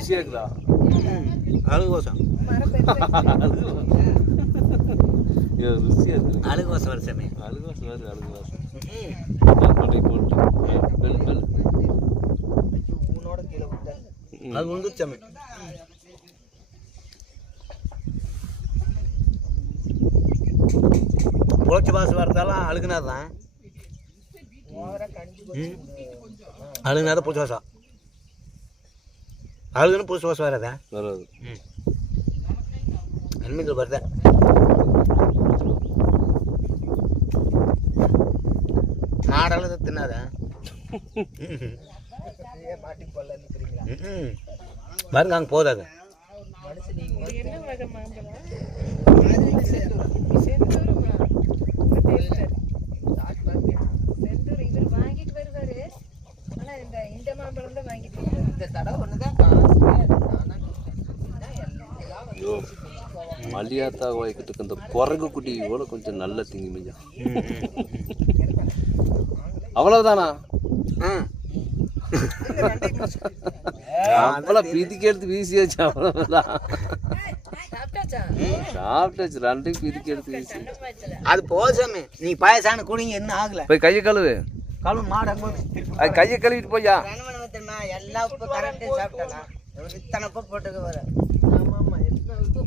ருசியா இருக்குதா? அழுகு கோசம் ருசியா இருக்கு. அழுகு கோசம் வருஷமே அழுகுவாசம் வருது. அழுகுவாசம் பண்ணி போட்டு பெல் பெல் அது உண்டுச்சமே. புழைச்சி பாசு வரதாலும் அழுகுனா தான் அழுகுனா தான் புதுசு வாசம். அழுகுன்னு புதுசு வாசம் வராதா? வராது. நன்மைகள் வருதா? மாடல தின்னாதா? பாருங்க அங்கே போதாது. மல்லியாத்தா வாய்க்கிட்டு இந்த குரங்கு குட்டி கூட கொஞ்சம் நல்ல திங்கி மையா. அவ்வளவுதானா? அவ்வளோ பிதிக்கு எடுத்து வீசியாச்சு. அவ்வளவுதான் சாப்பிட்டாச்சு. ரெண்டையும் பிதிக்கு எடுத்து வீசி அது போசாமே. நீ பாயசான குடிங்க என்ன ஆகல. போய் கையை கழுவு. கழுவு மாடு அது கையை கழுவிட்டு போய்யா. எல்லா உப்பு கரெக்டாக சாப்பிட்டா இத்தனை உப்பு போட்டுக்க வர. உப்பு